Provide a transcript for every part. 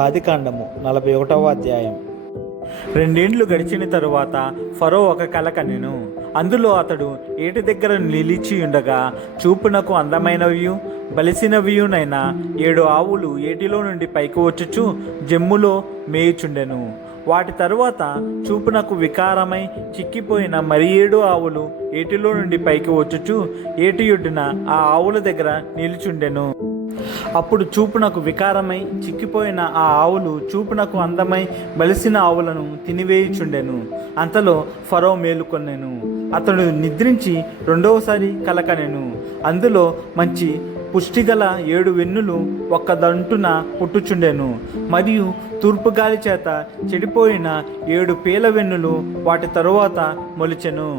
ఆదికాండము 41వ అధ్యాయం. 2 ఏండ్లు గడిచిన తరువాత ఫరో ఒక కల కనెను. అందులో అతడు ఏటి దగ్గర నిలిచి ఉండగా చూపునకు అందమైనవియు బలిసినవియునైన 7 ఆవులు ఏటిలో నుండి పైకి వచ్చుచు జమ్ములో మేయుచుండెను. వాటి తరువాత చూపునకు వికారమై చిక్కిపోయిన మరి 7 ఆవులు ఏటిలో నుండి పైకి వచ్చుచు ఏటియొడ్డున ఆ ఆవుల దగ్గర నిలుచుండెను. అప్పుడు చూపునకు వికారమై చిక్కిపోయిన ఆ ఆవులు చూపునకు అందమై బలిసిన ఆవులను తినివేయుచుండెను. అంతలో ఫరో మేలుకొనెను. అతడు నిద్రించి రెండవసారి కలకనెను. అందులో మంచి పుష్టిగల 7 వెన్నులు ఒక్కదంటున పుట్టుచుండెను. మరియు తూర్పు గాలి చేత చెడిపోయిన 7 పీల వెన్నులు వాటి తరువాత మొలిచెను.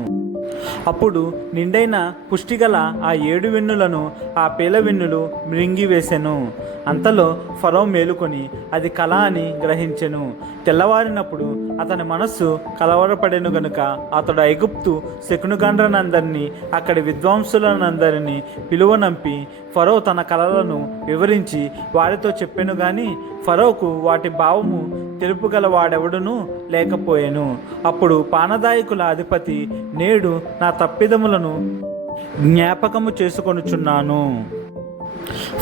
అప్పుడు నిండైన పుష్టిగల ఆ 7 వెన్నులను ఆ పీల వెన్నులు మృంగివేసెను. అంతలో ఫరో మేలుకొని అది కల అని గ్రహించెను. తెల్లవారినప్పుడు అతని మనస్సు కలవరపడెను గనుక అతడు ఐగుప్తు శకునగండ్రనందరినీ అక్కడి విద్వాంసులనందరినీ పిలువనంపి ఫరో తన కలలను వివరించి వారితో చెప్పెను. గాని ఫరోకు వాటి భావము తెలుపుగల వాడెవడునూ లేకపోయెను. అప్పుడు పానదాయకుల అధిపతి, నేడు నా తప్పిదములను జ్ఞాపకము చేసుకొనుచున్నాను.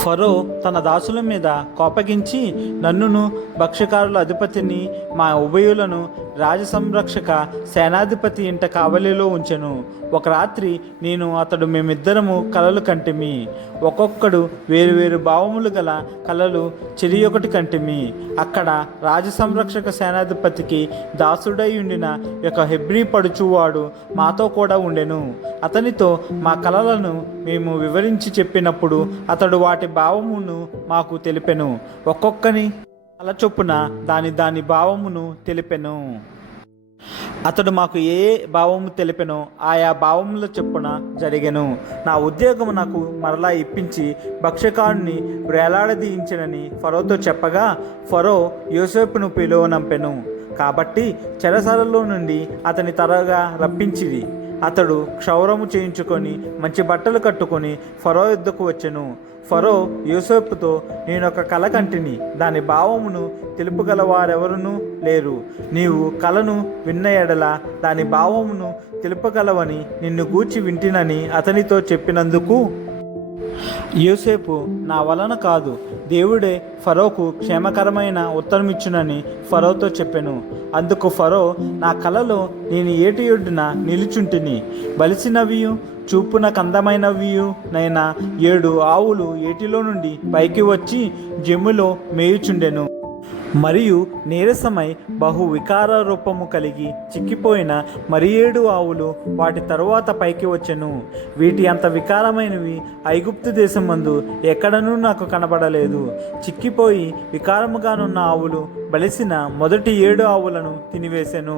ఫరో తన దాసుల మీద కోపగించి నన్నును భక్ష్యకారుల అధిపతిని మా ఉభయులను రాజసంరక్షక సేనాధిపతి ఇంట కావలిలో ఉంచెను. ఒక రాత్రి నేను అతడు మేమిద్దరము కలలు కంటిమి. ఒక్కొక్కడు వేరువేరు భావములు గల కలలు చెరియొకటి కంటిమి. అక్కడ రాజసంరక్షక సేనాధిపతికి దాసుడై ఉండిన ఒక హెబ్రీ పడుచువాడు మాతో కూడా ఉండెను. అతనితో మా కలలను మేము వివరించి చెప్పినప్పుడు అతడు వాటి భావమును మాకు తెలిపెను. ఒక్కొక్కని కల చొప్పున దాని భావమును తెలిపెను. అతడు మాకు ఏ భావము తెలిపెనో ఆయా భావముల చొప్పున జరిగెను. నా ఉద్యోగము నాకు మరలా ఇప్పించి భక్ష్యకారుని వేలాడదీయించనని ఫరోతో చెప్పగా ఫరో యోసేపును పిలువనంపెను. కాబట్టి చెరసాలలో నుండి అతని త్వరగా రప్పించిరి. అతడు క్షౌరము చేయించుకొని మంచి బట్టలు కట్టుకొని ఫరో యొద్దకు వచ్చెను. ఫరో యోసేపుతో, నేనొక కల కంటిని, దాని భావమును తెలుపుగల వారెవరునూ లేరు. నీవు కలను విన్న ఎడల దాని భావమును తెలుపగలవని నిన్ను గూర్చి వింటినని అతనితో చెప్పినందుకు యోసేపు, నా వలన కాదు, దేవుడే ఫరోకు క్షేమకరమైన ఉత్తరమిచ్చునని ఫరోతో చెప్పెను. అందుకు ఫరో, నా కలలో నేను ఏటి ఒడ్డున నిలుచుంటిని. బలిసినవియు చూపునకు అందమైనవియు నైనా 7 ఆవులు ఏటిలో నుండి పైకి వచ్చి జమ్ములో మేయుచుండెను. మరియు నీరసమై బహు వికార రూపము కలిగి చిక్కిపోయిన మరి 7 ఆవులు వాటి తరువాత పైకి వచ్చెను. వీటి అంత వికారమైనవి ఐగుప్తు దేశమందు ఎక్కడనూ నాకు కనబడలేదు. చిక్కిపోయి వికారముగానున్న ఆవులు బలిసిన మొదటి 7 ఆవులను తినివేసెను.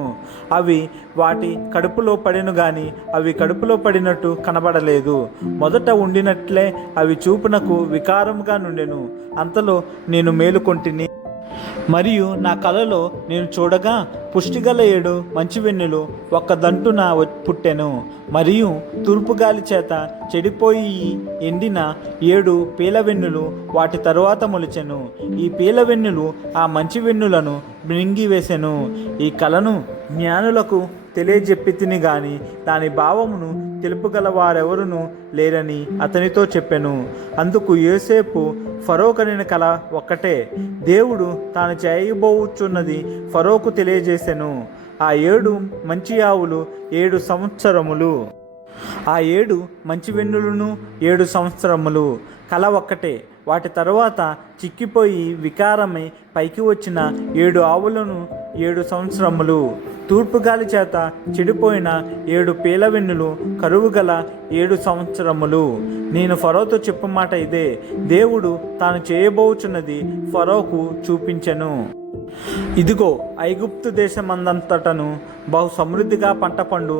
అవి వాటి కడుపులో పడిను గాని అవి కడుపులో పడినట్టు కనబడలేదు. మొదట ఉండినట్లే అవి చూపునకు వికారముగా నుండెను. అంతలో నేను మేలుకొంటిని. మరియు నా కలలో నేను చూడగా పుష్టిగల 7 మంచి వెన్నులు ఒక్కదంటున పుట్టెను. మరియు తూర్పు గాలి చేత చెడిపోయి ఎండిన 7 పీల వెన్నులు వాటి తరువాత మొలిచెను. ఈ పీల వెన్నులు ఆ మంచి వెన్నులను మృంగివేసెను. ఈ కలను జ్ఞానులకు తెలియజెప్పి తిని గాని దాని భావమును తెలుపుగల వారెవరునూ లేరని అతనితో చెప్పెను. అందుకు యోసేపు, ఫరో కనిన కల ఒక్కటే, దేవుడు తాను చేయబోచున్నది ఫరోకు తెలియజేసెను. ఆ 7 మంచి ఆవులు 7 సంవత్సరములు, ఆ 7 మంచి వెన్నులను 7 సంవత్సరములు. కల ఒక్కటే. వాటి తరువాత చిక్కిపోయి వికారమై పైకి వచ్చిన 7 ఆవులను 7 సంవత్సరములు. తూర్పు గాలి చేత చెడిపోయిన 7 పీల వెన్నులు కరువు గల 7 సంవత్సరములు. నేను ఫరోతో చెప్పమాట ఇదే. దేవుడు తాను చేయబోచున్నది ఫరోకు చూపించెను. ఇదిగో, ఐగుప్తు దేశమందంతటను బహు సమృద్ధిగా పంట పండు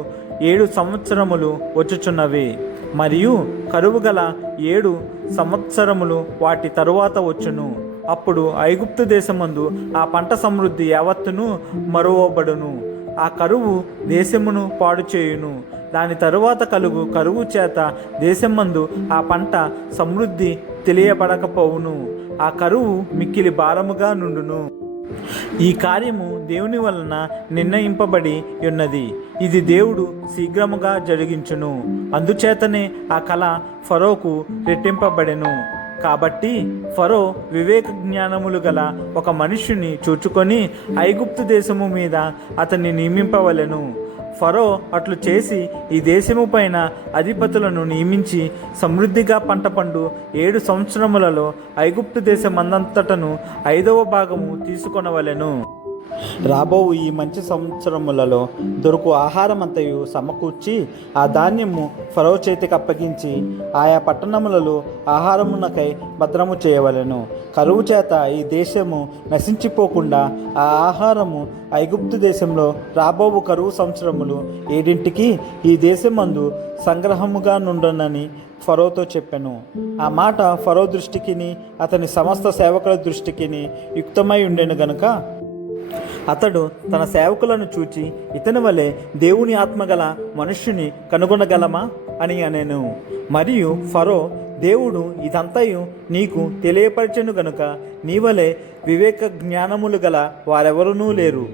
7 సంవత్సరములు వచ్చుచున్నవి. మరియు కరువు గల 7 సంవత్సరములు వాటి తరువాత వచ్చును. అప్పుడు ఐగుప్తు దేశమందు ఆ పంట సమృద్ధి యావత్తును మరువబడును. ఆ కరువు దేశమును పాడు చేయును. దాని తరువాత కలుగు కరువు చేత దేశమందు ఆ పంట సమృద్ధి తెలియబడకపోవును. ఆ కరువు మిక్కిలి భారముగా నుండును. ఈ కార్యము దేవుని వలన నిర్ణయింపబడి ఉన్నది, ఇది దేవుడు శీఘ్రముగా జరిగించును. అందుచేతనే ఆ కళ ఫరోకు రెట్టింపబడెను. కాబట్టి ఫరో వివేక జ్ఞానములు గల ఒక మనుష్యుని చూచుకొని ఐగుప్తు దేశము మీద అతన్ని నియమింపవలెను. ఫరో అట్లు చేసి ఈ దేశము పైన అధిపతులను నియమించి సమృద్ధిగా పంట పండు 7 సంవత్సరములలో ఐగుప్తు దేశమందంతటను 5వ భాగము తీసుకొనవలెను. రాబో ఈ మంచి సంవత్సరములలో దొరుకు ఆహారమంతయు సమకూర్చి ఆ ధాన్యము ఫరో చేతికి అప్పగించి ఆయా పట్టణములలో ఆహారమునకై భద్రము చేయవలెను. కరువు చేత ఈ దేశము నశించిపోకుండా ఆ ఆహారము ఐగుప్తు దేశంలో రాబోవు కరువు సంవత్సరములు 7 ఈ దేశమందు సంగ్రహముగా నుండునని ఫరోతో చెప్పెను. ఆ మాట ఫరో దృష్టికిని అతని సమస్త సేవకుల దృష్టికిని యుక్తమై ఉండెను గనుక అతడు తన సేవకులను చూచి ఇతని వలె దేవుని ఆత్మగల మనుష్యుని కనుగొనగలమా అని అనెను. మరియు ఫరో, దేవుడు ఇదంతయు నీకు తెలియపరచెను గనుక నీవలే వివేక జ్ఞానములు గల వారెవరూ లేరు.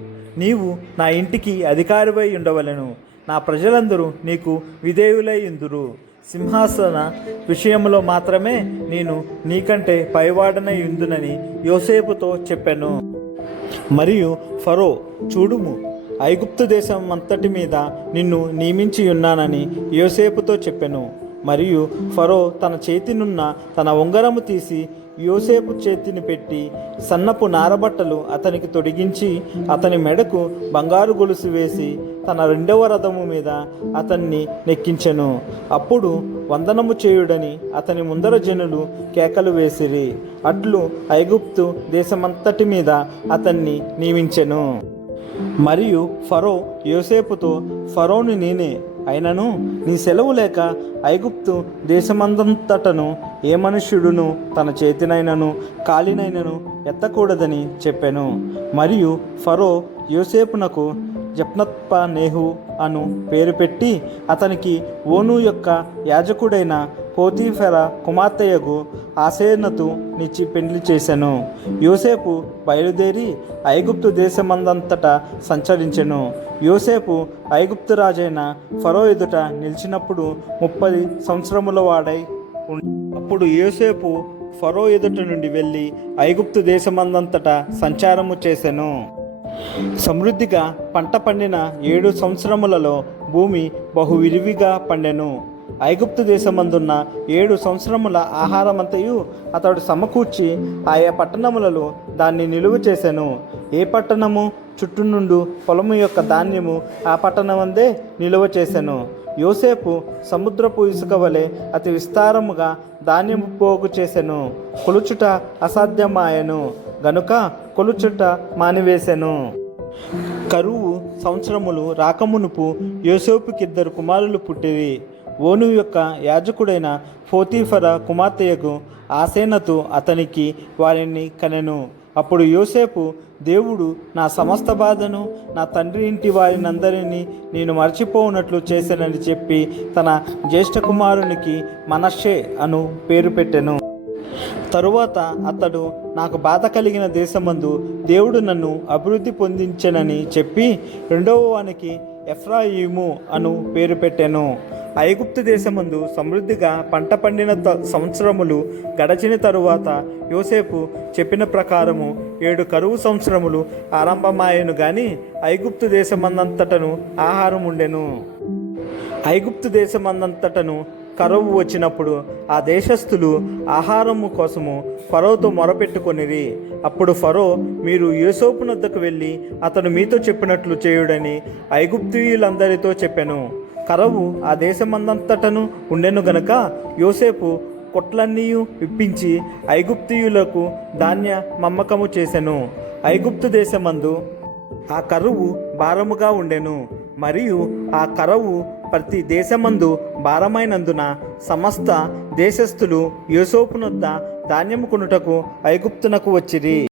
నీవు నా ఇంటికి అధికారివై ఉండవలెను. నా ప్రజలందరూ నీకు విధేయులై ఉందురు. సింహాసన విషయంలో మాత్రమే నేను నీకంటే పైవాడనై ఉందునని యోసేపుతో చెప్పాను. మరియు ఫరో, చూడుము, ఐగుప్తు దేశం అంతటి మీద నిన్ను నియమించి ఉన్నానని యోసేపుతో చెప్పెను. మరియు ఫరో తన చేతినున్న తన ఉంగరము తీసి యోసేపు చేతిని పెట్టి సన్నపు నారబట్టలు అతనికి తొడిగించి అతని మెడకు బంగారు గొలుసు వేసి తన 2వ రథము మీద అతన్ని నెక్కించెను. అప్పుడు వందనము చేయుడని అతని ముందర జనులు కేకలు వేసిరి. అట్లు ఐగుప్తు దేశమంతటి మీద అతన్ని నియమించెను. మరియు ఫరో యోసేపుతో, ఫరోని నేనే, అయినను నీ సెలవు లేక ఐగుప్తు దేశమందంతటను ఏ మనుష్యుడును తన చేతినైనను కాలినైనను ఎత్తకూడదని చెప్పెను. మరియు ఫరో యోసేపునకు జప్నత్పనేహు అను పేరు పెట్టి అతనికి ఓను యొక్క యాజకుడైన పోతీఫెర కుమార్తెయగు ఆసేనతు నిచ్చి పెండ్లి చేసెను. యోసేపు బయలుదేరి ఐగుప్తు దేశమందంతటా సంచరించెను. యోసేపు ఐగుప్తు రాజైన ఫరో ఎదుట నిలిచినప్పుడు 30 సంవత్సరముల వాడై అప్పుడు యోసేపు ఫరో ఎదుట నుండి వెళ్ళి ఐగుప్తు దేశమందంతటా సంచారము చేసెను. సమృద్ధిగా పంట పండిన 7 సంవత్సరములలో భూమి బహు విరివిగా పండెను. ఐగుప్తు దేశమందున్న 7 సంవత్సరముల ఆహారమంతయు అతడు సమకూర్చి ఆయా పట్టణములలో దాన్ని నిలువ చేసెను. ఏ పట్టణము చుట్టూ నుండు పొలము యొక్క ధాన్యము ఆ పట్టణమందే నిలువ చేసెను. యోసేపు సముద్రపు ఇసుక వలె అతి విస్తారముగా ధాన్యము పోగు చేసెను. కొలుచుట అసాధ్యమాయెను గనుక కొలుచుట మానివేసెను. కరువు సంవత్సరములు రాకమునుపు యోసేపుకిద్దరు కుమారులు పుట్టిరి. ఓను యొక్క యాజకుడైన పోతీఫర కుమార్తెయగు ఆసేనతు అతనికి వారిని కనెను. అప్పుడు యోసేపు, దేవుడు నా సమస్త బాధను నా తండ్రి ఇంటి వారినందరినీ నేను మర్చిపోనట్లు చేశానని చెప్పి తన జ్యేష్ఠ కుమారునికి మనష్షే అను పేరు పెట్టెను. తరువాత అతడు, నాకు బాధ కలిగిన దేశమందు దేవుడు నన్ను అభివృద్ధి పొందించెనని చెప్పి 2వ వానికి ఎఫ్రాయిము అను పేరు పెట్టెను. ఐగుప్తు దేశమందు సమృద్ధిగా పంట పండిన సంవత్సరములు గడచిన తరువాత యోసేపు చెప్పిన ప్రకారము 7 కరువు సంవత్సరములు ఆరంభమాయెను గాని ఐగుప్తు దేశమందంతటను ఆహారం ఉండెను. ఐగుప్తు దేశమందంతటను కరువు వచ్చినప్పుడు ఆ దేశస్థులు ఆహారము కోసము ఫరోతో మొరపెట్టుకొనిరి. అప్పుడు ఫరో, మీరు యోసేపునొద్దకు వెళ్ళి అతను మీతో చెప్పినట్లు చేయుడని ఐగుప్తీయులందరితో చెప్పెను. కరువు ఆ దేశమందంతటను ఉండెను గనుక యోసేపు కొట్లన్నీ విప్పించి ఐగుప్తీయులకు ధాన్య మమ్మకము చేసెను. ఐగుప్తు దేశమందు ఆ కరువు భారముగా ఉండెను. మరియు ఆ కరువు ప్రతి దేశమందు భారమైనందున సమస్త దేశస్థులు యోసేపునొద్ద ధాన్యము కొనుటకు ఐగుప్తునకు వచ్చిరి.